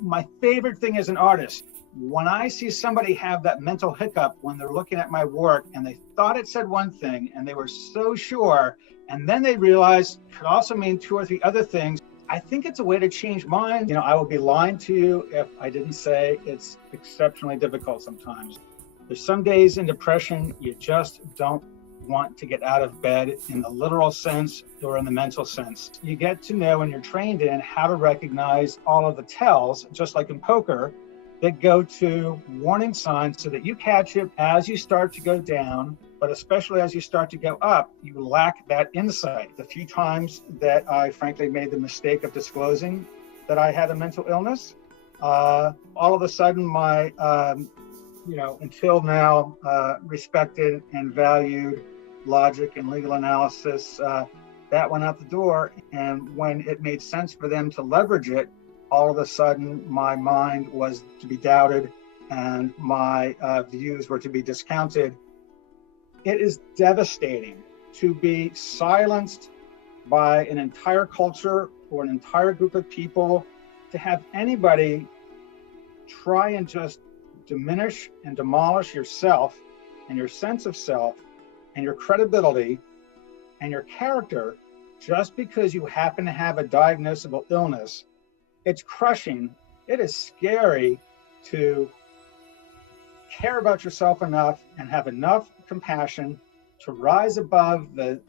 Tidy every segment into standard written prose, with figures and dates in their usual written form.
My favorite thing as an artist, when I see somebody have that mental hiccup when they're looking at my work and they thought it said one thing and they were so sure, and then they realized it could also mean two or three other things, I think it's a way to change minds. I would be lying to you if I didn't say it's exceptionally difficult sometimes. There's some days in depression, you just don't want to get out of bed in the literal sense or in the mental sense. You get to know, and you're trained in, how to recognize all of the tells, just like in poker, that go to warning signs so that you catch it as you start to go down, but especially as you start to go up, you lack that insight. The few times that I frankly made the mistake of disclosing that I had a mental illness, all of a sudden my, until now, respected and valued logic and legal analysis, that went out the door. And when it made sense for them to leverage it, all of a sudden my mind was to be doubted and my views were to be discounted. It is devastating to be silenced by an entire culture or an entire group of people, to have anybody try and just diminish and demolish yourself and your sense of self and your credibility and your character just because you happen to have a diagnosable illness. It's crushing. It is scary to care about yourself enough and have enough compassion to rise above the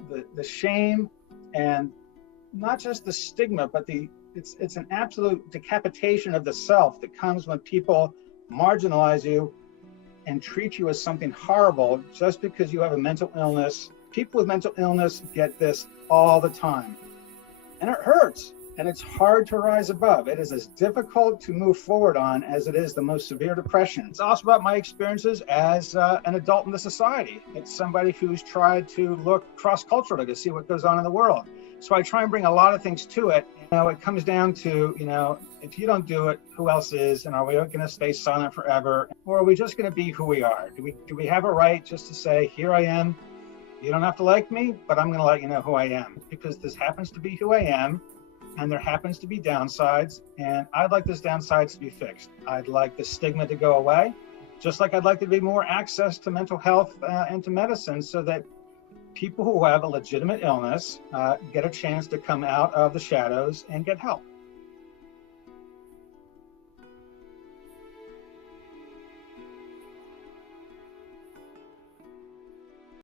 shame and not just the stigma, but it's an absolute decapitation of the self that comes when people marginalize you and treat you as something horrible just because you have a mental illness. People with mental illness get this all the time, and it hurts, and it's hard to rise above. It is as difficult to move forward on as it is the most severe depression. It's also about my experiences as an adult in the society. It's somebody who's tried to look cross-culturally to see what goes on in the world. So I try and bring a lot of things to it. It comes down to, if you don't do it, who else is? And are we going to stay silent forever? Or are we just going to be who we are? Do we have a right just to say, here I am, you don't have to like me, but I'm going to let you know who I am, because this happens to be who I am, and there happens to be downsides, and I'd like those downsides to be fixed. I'd like the stigma to go away, just like I'd like there to be more access to mental health and to medicine, so that people who have a legitimate illness get a chance to come out of the shadows and get help.